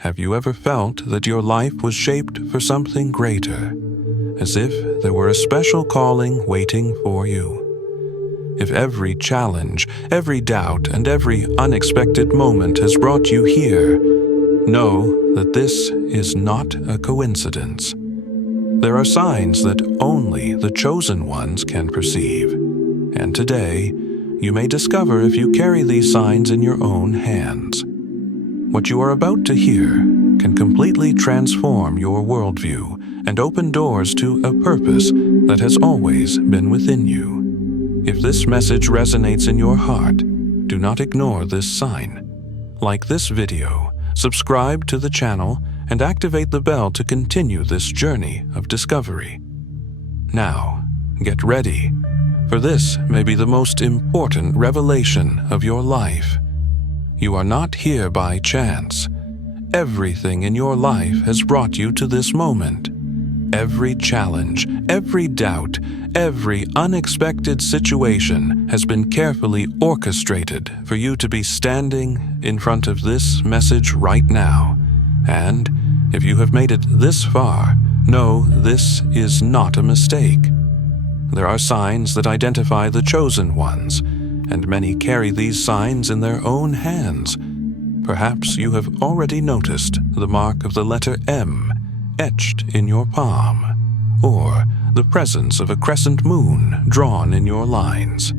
Have you ever felt that your life was shaped for something greater, as if there were a special calling waiting for you? If every challenge, every doubt, and every unexpected moment has brought you here, know that this is not a coincidence. There are signs that only the chosen ones can perceive, and today, you may discover if you carry these signs in your own hands. What you are about to hear can completely transform your worldview and open doors to a purpose that has always been within you. If this message resonates in your heart, do not ignore this sign. Like this video, subscribe to the channel, and activate the bell to continue this journey of discovery. Now, get ready, for this may be the most important revelation of your life. You are not here by chance. Everything in your life has brought you to this moment. Every challenge, every doubt, every unexpected situation has been carefully orchestrated for you to be standing in front of this message right now. And if you have made it this far, know this is not a mistake. There are signs that identify the chosen ones, and many carry these signs in their own hands. Perhaps you have already noticed the mark of the letter M etched in your palm, or the presence of a crescent moon drawn in your lines.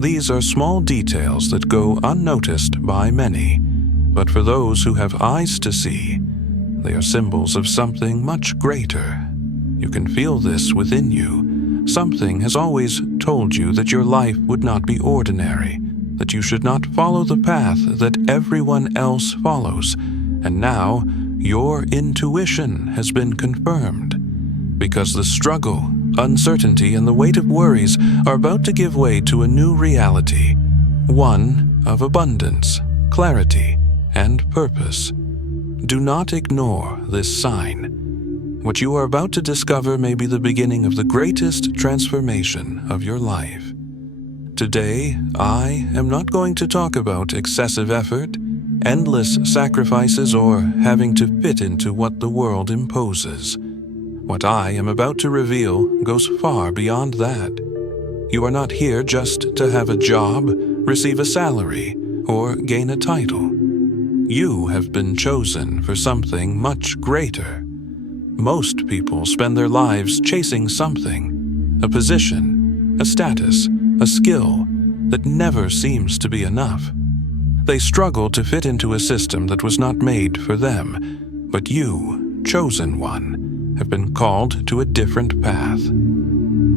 These are small details that go unnoticed by many, but for those who have eyes to see, they are symbols of something much greater. You can feel this within you. Something has always told you that your life would not be ordinary, that you should not follow the path that everyone else follows, and now your intuition has been confirmed, because the struggle, uncertainty, and the weight of worries are about to give way to a new reality, one of abundance, clarity, and purpose. Do not ignore this sign. What you are about to discover may be the beginning of the greatest transformation of your life. Today, I am not going to talk about excessive effort, endless sacrifices, or having to fit into what the world imposes. What I am about to reveal goes far beyond that. You are not here just to have a job, receive a salary, or gain a title. You have been chosen for something much greater. Most people spend their lives chasing something, a position, a status, a skill that never seems to be enough. They struggle to fit into a system that was not made for them, but you, chosen one, have been called to a different path.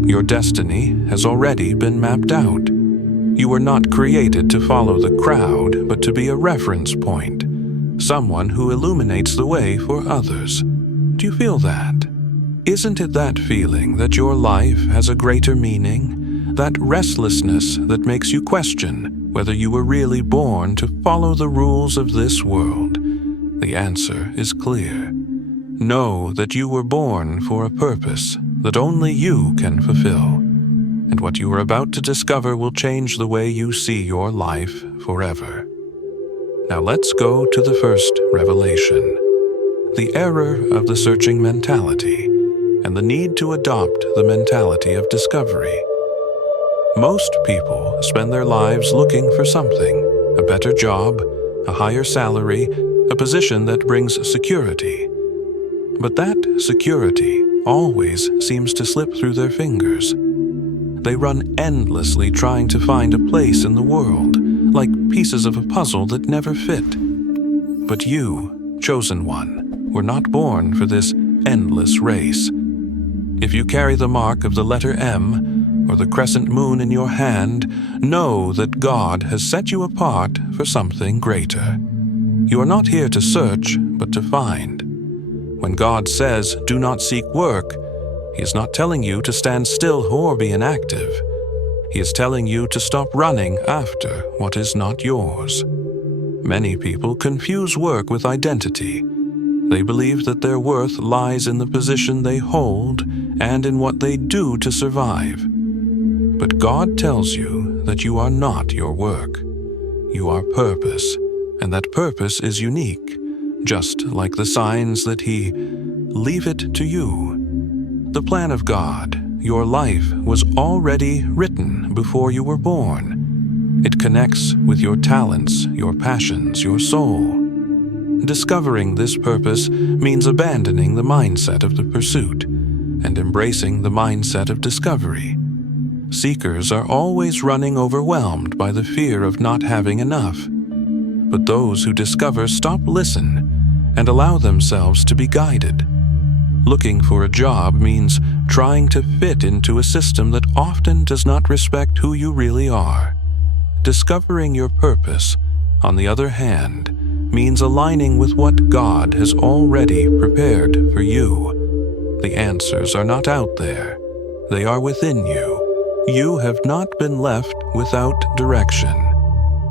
Your destiny has already been mapped out. You were not created to follow the crowd, but to be a reference point, someone who illuminates the way for others. Do you feel that? Isn't it that feeling that your life has a greater meaning? That restlessness that makes you question whether you were really born to follow the rules of this world? The answer is clear. Know that you were born for a purpose that only you can fulfill. And what you are about to discover will change the way you see your life forever. Now let's go to the first revelation. The error of the searching mentality, and the need to adopt the mentality of discovery. Most people spend their lives looking for something, a better job, a higher salary, a position that brings security. But that security always seems to slip through their fingers. They run endlessly trying to find a place in the world, like pieces of a puzzle that never fit. But you, chosen one, were not born for this endless race. If you carry the mark of the letter M, or the crescent moon in your hand, know that God has set you apart for something greater. You are not here to search, but to find. When God says, "Do not seek work," He is not telling you to stand still or be inactive. He is telling you to stop running after what is not yours. Many people confuse work with identity. They believe that their worth lies in the position they hold and in what they do to survive. But God tells you that you are not your work. You are purpose, and that purpose is unique, just like the signs that He leave it to you. The plan of God, your life, was already written before you were born. It connects with your talents, your passions, your soul. Discovering this purpose means abandoning the mindset of the pursuit and embracing the mindset of discovery. Seekers are always running overwhelmed by the fear of not having enough. But those who discover stop, listen, and allow themselves to be guided. Looking for a job means trying to fit into a system that often does not respect who you really are. Discovering your purpose, on the other hand, means aligning with what God has already prepared for you. The answers are not out there. They are within you. You have not been left without direction.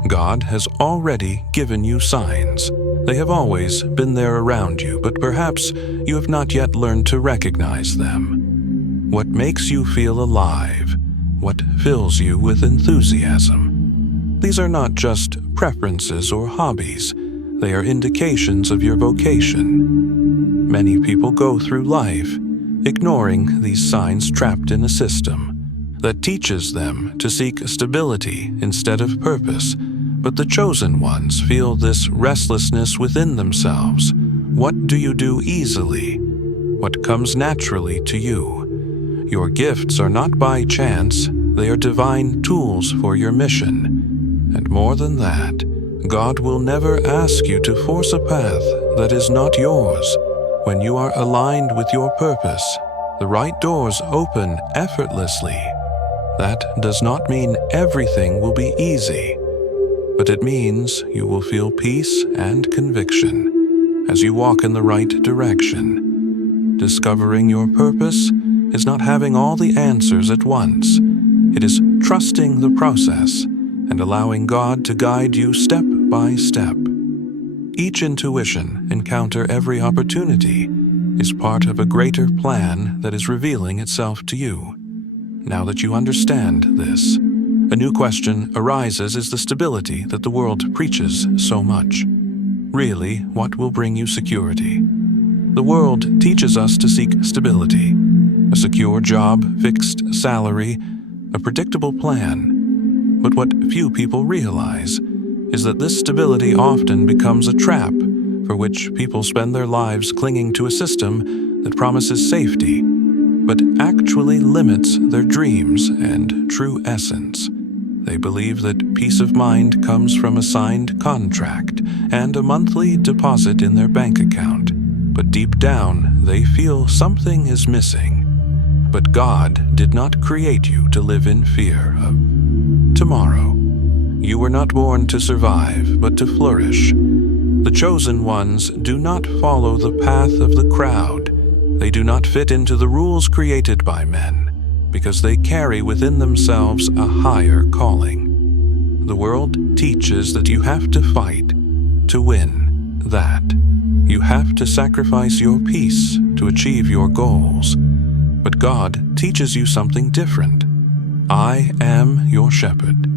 God has already given you signs. They have always been there around you, but perhaps you have not yet learned to recognize them. What makes you feel alive? What fills you with enthusiasm? These are not just preferences or hobbies. They are indications of your vocation. Many people go through life ignoring these signs, trapped in a system that teaches them to seek stability instead of purpose. But the chosen ones feel this restlessness within themselves. What do you do easily? What comes naturally to you? Your gifts are not by chance, they are divine tools for your mission. And more than that, God will never ask you to force a path that is not yours. When you are aligned with your purpose, the right doors open effortlessly. That does not mean everything will be easy, but it means you will feel peace and conviction as you walk in the right direction. Discovering your purpose is not having all the answers at once. It is trusting the process and allowing God to guide you step by step. Each intuition, encounter, every opportunity is part of a greater plan that is revealing itself to you. Now that you understand this, a new question arises: is the stability that the world preaches so much really what will bring you security? The world teaches us to seek stability, a secure job, fixed salary, a predictable plan. But what few people realize is that this stability often becomes a trap for which people spend their lives clinging to a system that promises safety, but actually limits their dreams and true essence. They believe that peace of mind comes from a signed contract and a monthly deposit in their bank account. But deep down, they feel something is missing. But God did not create you to live in fear of tomorrow. You were not born to survive, but to flourish. The chosen ones do not follow the path of the crowd. They do not fit into the rules created by men, because they carry within themselves a higher calling. The world teaches that you have to fight to win, that you have to sacrifice your peace to achieve your goals. But God teaches you something different. I am your shepherd.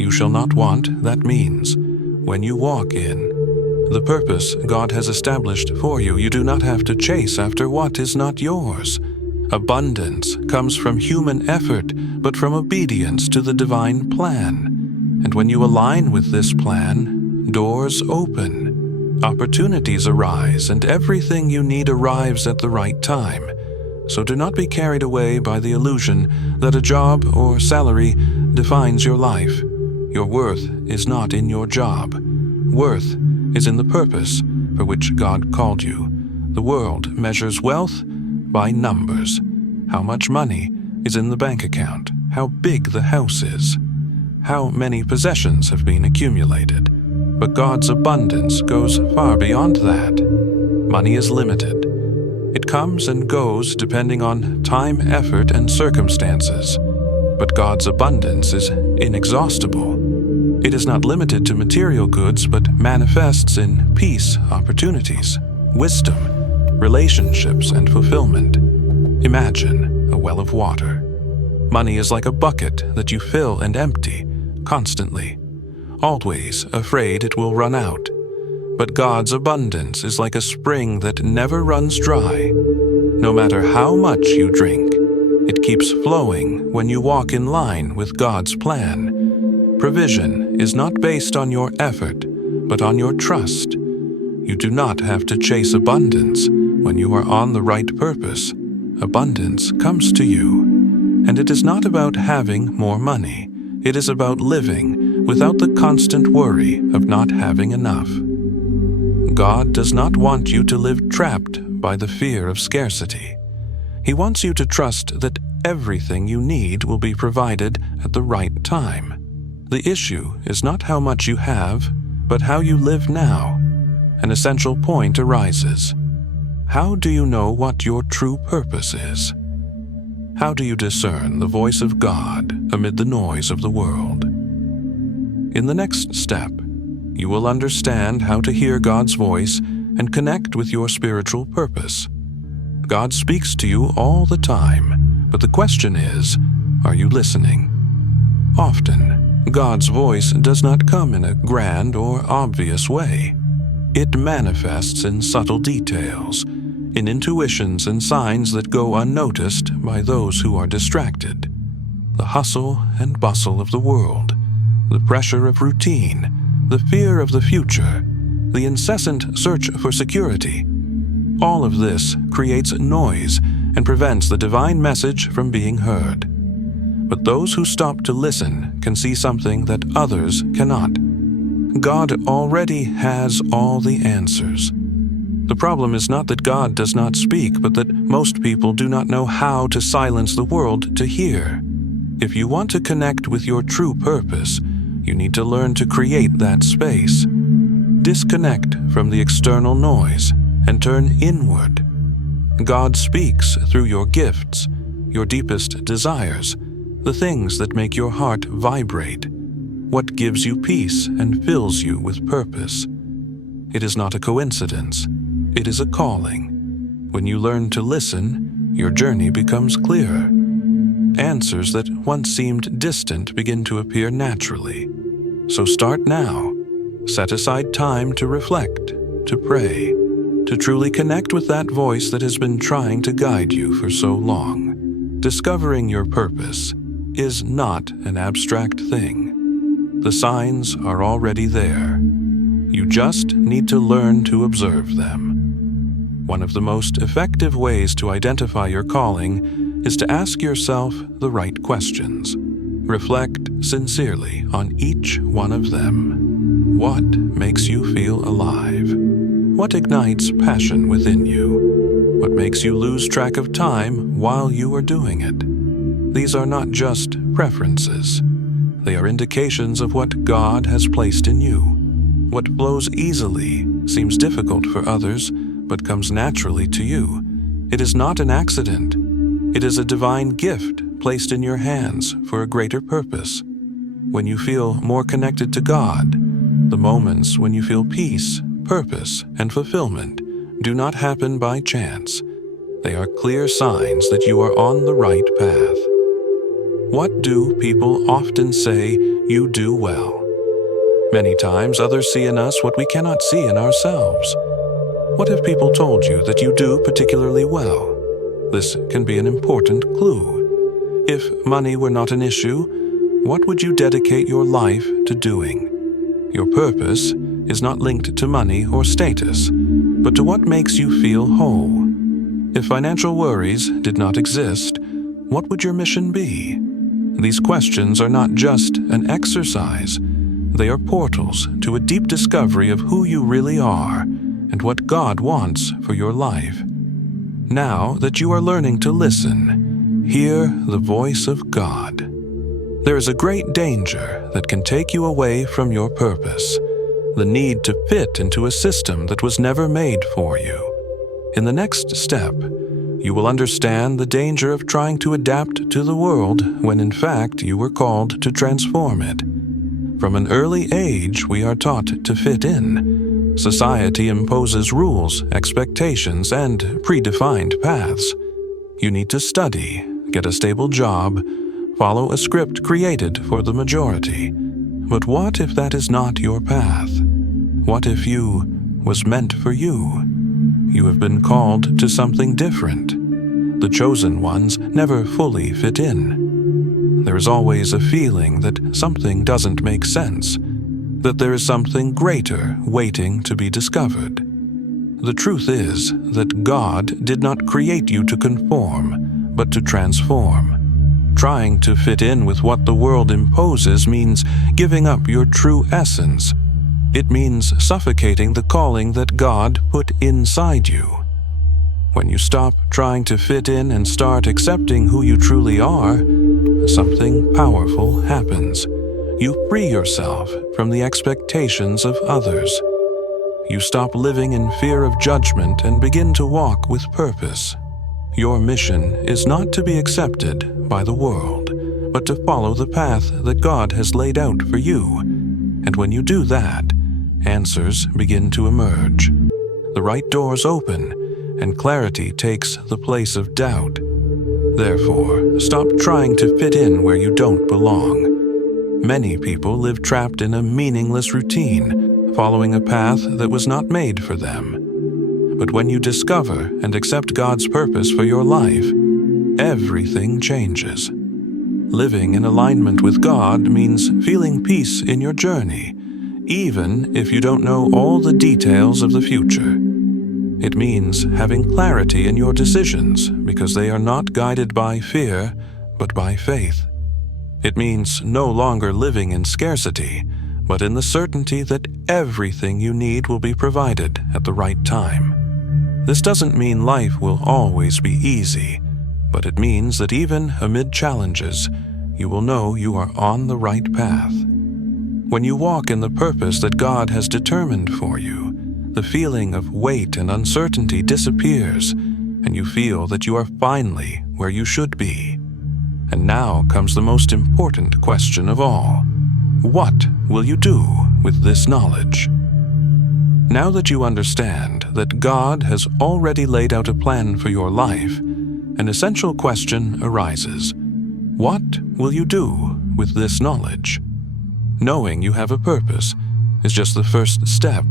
You shall not want, that means, when you walk in the purpose God has established for you, you do not have to chase after what is not yours. Abundance comes from human effort, but from obedience to the divine plan. And when you align with this plan, doors open, opportunities arise, and everything you need arrives at the right time. So do not be carried away by the illusion that a job or salary defines your life. Your worth is not in your job. Worth is in the purpose for which God called you. The world measures wealth by numbers. How much money is in the bank account, how big the house is, how many possessions have been accumulated. But God's abundance goes far beyond that. Money is limited. It comes and goes depending on time, effort, and circumstances. But God's abundance is inexhaustible. It is not limited to material goods, but manifests in peace, opportunities, wisdom, relationships, and fulfillment. Imagine a well of water. Money is like a bucket that you fill and empty constantly, always afraid it will run out. But God's abundance is like a spring that never runs dry. No matter how much you drink, it keeps flowing when you walk in line with God's plan. Provision is not based on your effort, but on your trust. You do not have to chase abundance when you are on the right purpose. Abundance comes to you. And it is not about having more money. It is about living without the constant worry of not having enough. God does not want you to live trapped by the fear of scarcity. He wants you to trust that everything you need will be provided at the right time. The issue is not how much you have, but how you live now. An essential point arises. How do you know what your true purpose is? How do you discern the voice of God amid the noise of the world? In the next step, you will understand how to hear God's voice and connect with your spiritual purpose. God speaks to you all the time, but the question is, are you listening? Often, God's voice does not come in a grand or obvious way. It manifests in subtle details, in intuitions and signs that go unnoticed by those who are distracted. The hustle and bustle of the world, the pressure of routine, the fear of the future, the incessant search for security, all of this creates noise and prevents the divine message from being heard. But those who stop to listen can see something that others cannot. God already has all the answers. The problem is not that God does not speak, but that most people do not know how to silence the world to hear. If you want to connect with your true purpose, you need to learn to create that space. Disconnect from the external noise and turn inward. God speaks through your gifts, your deepest desires, the things that make your heart vibrate, what gives you peace and fills you with purpose. It is not a coincidence. It is a calling. When you learn to listen, your journey becomes clearer. Answers that once seemed distant begin to appear naturally. So start now. Set aside time to reflect, to pray, to truly connect with that voice that has been trying to guide you for so long. Discovering your purpose is not an abstract thing. The signs are already there. You just need to learn to observe them. One of the most effective ways to identify your calling is to ask yourself the right questions. Reflect sincerely on each one of them. What makes you feel alive? What ignites passion within you? What makes you lose track of time while you are doing it? These are not just preferences. They are indications of what God has placed in you. What flows easily seems difficult for others, but comes naturally to you. It is not an accident. It is a divine gift placed in your hands for a greater purpose. When you feel more connected to God, the moments when you feel peace, purpose, and fulfillment do not happen by chance. They are clear signs that you are on the right path. What do people often say you do well? Many times others see in us what we cannot see in ourselves. What if people told you that you do particularly well? This can be an important clue. If money were not an issue, what would you dedicate your life to doing? Your purpose is not linked to money or status, but to what makes you feel whole. If financial worries did not exist, what would your mission be? These questions are not just an exercise. They are portals to a deep discovery of who you really are and what God wants for your life. Now that you are learning to listen, hear the voice of God. There is a great danger that can take you away from your purpose, the need to fit into a system that was never made for you. In the next step, you will understand the danger of trying to adapt to the world when in fact you were called to transform it. From an early age, we are taught to fit in. Society imposes rules, expectations, and predefined paths. You need to study, get a stable job, follow a script created for the majority. But what if that is not your path? What if you was meant for you. You have been called to something different. The chosen ones never fully fit in. There is always a feeling that something doesn't make sense, that there is something greater waiting to be discovered. The truth is that God did not create you to conform, but to transform. Trying to fit in with what the world imposes means giving up your true essence. It means suffocating the calling that God put inside you. When you stop trying to fit in and start accepting who you truly are, something powerful happens. You free yourself from the expectations of others. You stop living in fear of judgment and begin to walk with purpose. Your mission is not to be accepted by the world, but to follow the path that God has laid out for you. And when you do that, answers begin to emerge. The right doors open, and clarity takes the place of doubt. Therefore, stop trying to fit in where you don't belong. Many people live trapped in a meaningless routine, following a path that was not made for them. But when you discover and accept God's purpose for your life, everything changes. Living in alignment with God means feeling peace in your journey, even if you don't know all the details of the future. It means having clarity in your decisions because they are not guided by fear, but by faith. It means no longer living in scarcity, but in the certainty that everything you need will be provided at the right time. This doesn't mean life will always be easy, but it means that even amid challenges, you will know you are on the right path. When you walk in the purpose that God has determined for you, the feeling of weight and uncertainty disappears, and you feel that you are finally where you should be. And now comes the most important question of all. What will you do with this knowledge? Now that you understand that God has already laid out a plan for your life, an essential question arises. What will you do with this knowledge? Knowing you have a purpose is just the first step,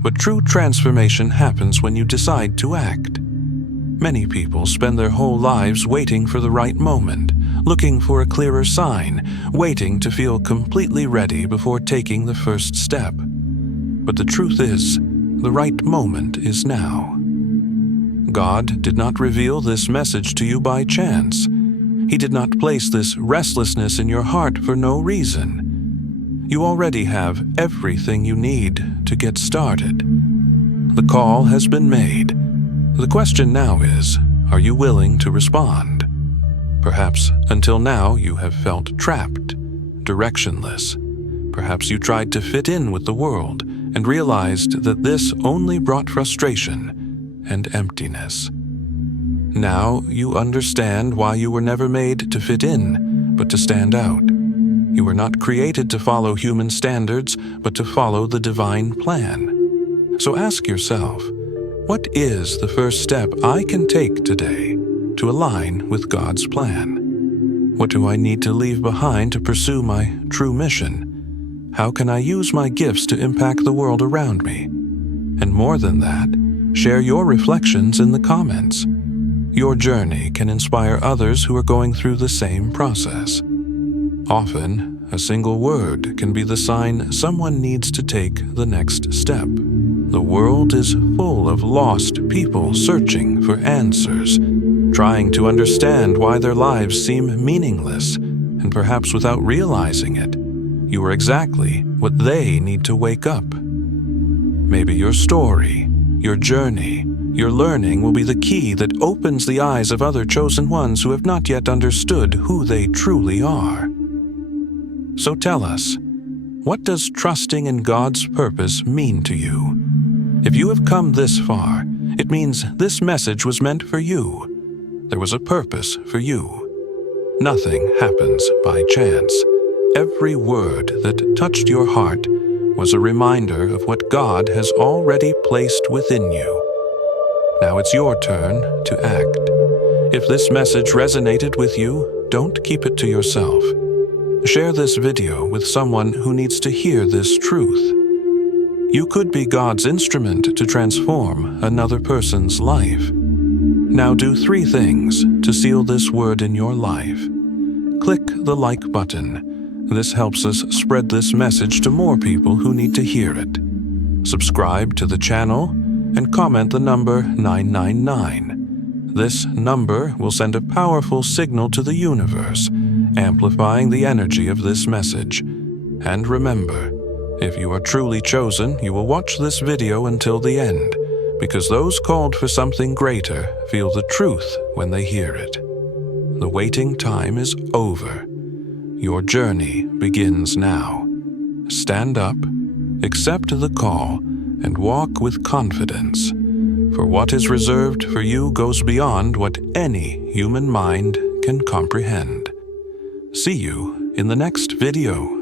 but true transformation happens when you decide to act. Many people spend their whole lives waiting for the right moment, looking for a clearer sign, waiting to feel completely ready before taking the first step. But the truth is, the right moment is now. God did not reveal this message to you by chance. He did not place this restlessness in your heart for no reason. You already have everything you need to get started. The call has been made. The question now is, are you willing to respond? Perhaps until now you have felt trapped, directionless. Perhaps you tried to fit in with the world and realized that this only brought frustration and emptiness. Now you understand why you were never made to fit in, but to stand out. You were not created to follow human standards, but to follow the divine plan. So ask yourself, what is the first step I can take today to align with God's plan? What do I need to leave behind to pursue my true mission? How can I use my gifts to impact the world around me? And more than that, share your reflections in the comments. Your journey can inspire others who are going through the same process. Often, a single word can be the sign someone needs to take the next step. The world is full of lost people searching for answers, trying to understand why their lives seem meaningless, and perhaps without realizing it, you are exactly what they need to wake up. Maybe your story, your journey, your learning will be the key that opens the eyes of other chosen ones who have not yet understood who they truly are. So tell us, what does trusting in God's purpose mean to you? If you have come this far, it means this message was meant for you. There was a purpose for you. Nothing happens by chance. Every word that touched your heart was a reminder of what God has already placed within you. Now it's your turn to act. If this message resonated with you, don't keep it to yourself. Share this video with someone who needs to hear this truth. You could be God's instrument to transform another person's life. Now do 3 things to seal this word in your life. Click the like button. This helps us spread this message to more people who need to hear it. Subscribe to the channel and comment the number 999. This number will send a powerful signal to the universe, amplifying the energy of this message. And remember, if you are truly chosen, you will watch this video until the end, because those called for something greater feel the truth when they hear it. The waiting time is over. Your journey begins now. Stand up, accept the call, and walk with confidence. For what is reserved for you goes beyond what any human mind can comprehend. See you in the next video.